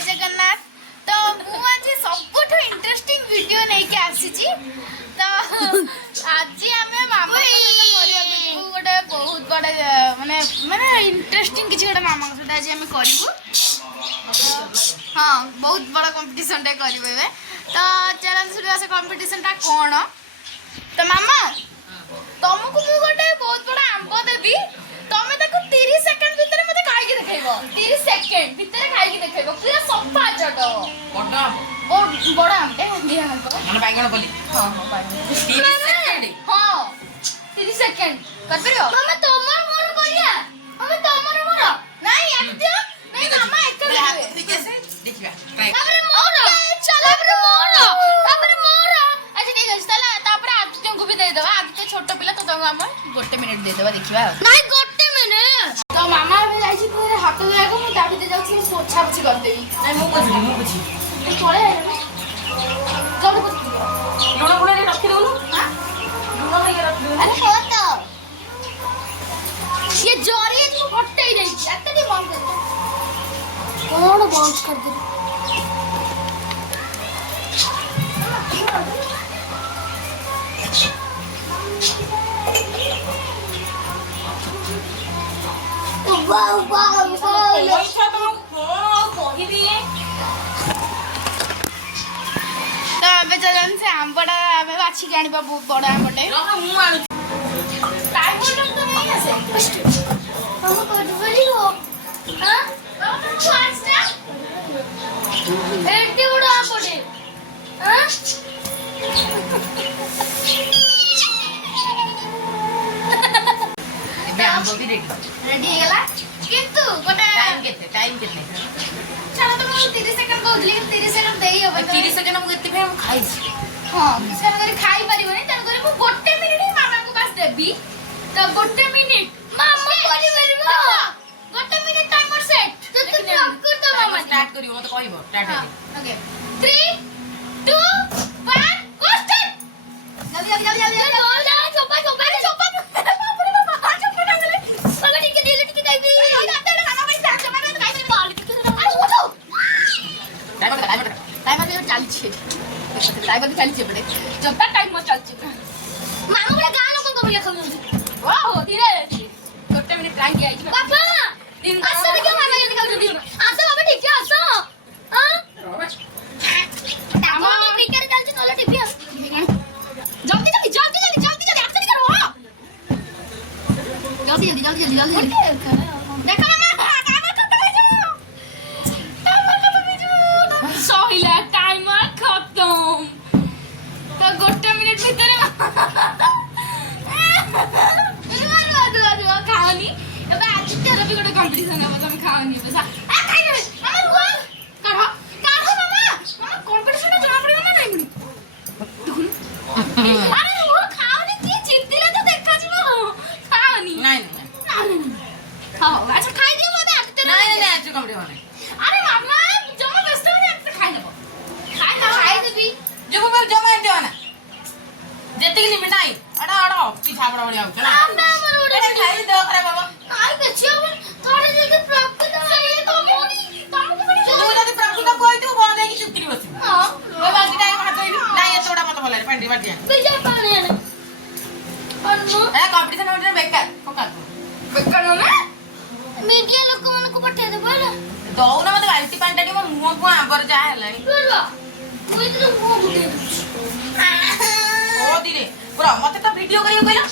जय जगन्नाथ। तो मुझे सबुठ इंटरेस्टिंग वीडियो नहीं के आसी तो आज आमे मामा गोटे बहुत बड़ा माने माने इंटरेस्टिंग किसी गोटे मामा सहित आज आम करूँ। हाँ बहुत बड़ा कंपटीशन टा करें तो चलो शुरू से कंपटीशन टा कौन तो मामा तुमको मु गोटे बहुत बड़ा आंब देवी तमे ताको 30 सेकंड भीतर मते खाई के देखेबो 30 सेकंड भीतर खाई के देखेबो पूरा सफा जगह बड़ा आंब ओ बड़ा आंब ए दिया हमको माने बाइगण बोली हां हां बाइगण 30 सेकंड हां 30 सेकंड कर परियो मामा तोमर मोर करिया मामा तोमर मोर नहीं आदित्य नहीं मामा एक कर देखिबा ट्राई तापर मोर चलो तापर मोर अच्छा ठीक है चला तापर आदित्य को भी दे देबा आदित्य छोट पिला तो तंग हम गोटे मिनिट दे देबा देखिबा नहीं गोटे मिनिट तो मामा भी जाई छी पूरे हाथ में आगो मु दाबी दे जाऊ छी पोछा पोछी कर देबी नहीं मु बुझी थोड़े चलो लुण गुण रे रखी दउनु हां लुण नहीं रख दउ अरे हो तो ये जोरी तू फटे ही जाई एते दी बंद कर कौन बंद कर दे वाह वाह पैसा तो कोन कहि दिए तो अबे चलन से आंबड़ा हमें बाछी के आनिबा बहुत बड़ा आंबटे रख मु आनु टाइम बोल तो नहीं आसे हम कोड बोली हो हां हम फास्टा एटी उड़ा पड़े हां एबे आंबो भी रेडी हेला किंतु गोटे टाइम केते चलो तो मैं 30 सेकंड कहली 30 सेकंड देई अब 30 सेकंड हम केते पे हम खाई हां किसान करे खाई परिबो नहीं तन करे मु गोटे मिनिट मामा को पास देबी तो गोटे मिनिट मामा करि परिबो गोटे मिनिट टाइमर सेट तो तू कर तो मामा स्टार्ट करियो मत कहइबो स्टार्ट हो ओके 3 2 1 गो स्टार्ट जल्दी चोपा चोपा चोपा टाइम चलছে बड़े जब तक टाइम चलছে मामा बड़ा गाना कोन को लिखौ वाह धीरे गोटे मिनिट टाइम दिया आइछ बाबा दिन आसे देखो मामा के निकाल दिन आसे बाबा ठीक है आसो हां मामा क्रिकेट चलছে चलो टीवी जल्दी जल्दी जल्दी जल्दी जल्दी जल्दी आसे करो हां जल्दी जल्दी जल्दी जल्दी देखो मामा टाइमर खत्म हो जाओ टाइमर खत्म हो जाओ सोहिला टाइमर खत्म तो गोटे मिनिट भीतर खाओनी अब आदित्य भी गोटे कंपटीशन है तुम खाओनी बस आ खाई ले मामा रुको काढो काढो मामा मामा कंपटीशन जमा पड़े ना नहीं अरे रुको खाओनी की जीतले तो देखा जीवो खाओनी नहीं नहीं हां अच्छा खाई दियो बाबा आदित्य नहीं नहीं आज कंपटीशन अरे मामा जमा व्यस्त हो जा खाई देबो खाई देबी जब मैं जमा दियो ना जेते की लिमिट नाही अडा अडा पीछा बडा बडा आउ चला ना मरोड खाई दो करे बाबा आई बेचियो थोड़े जे के प्रकृति सही तो मोनी तुमको बड़ी तू जदी प्रकृति कोइ तू बोले की चुपकी बसी हां ओ बाकी टाइम हाथ कोइ नाही ये थोड़ा मत बोले पंडी बाटी पीछे पानी है अन्नो ए कंपटीशन होटे बेकार बेकार हो ना मीडिया लोक मन को पठे दे बोला दौ ना मत बाल्टी पानी टाडी मो मुंह को आबर जा हेलानी बोलवा मुई तो मुंह गुटे ओ धीरे पूरा मते तो वीडियो करियो कहला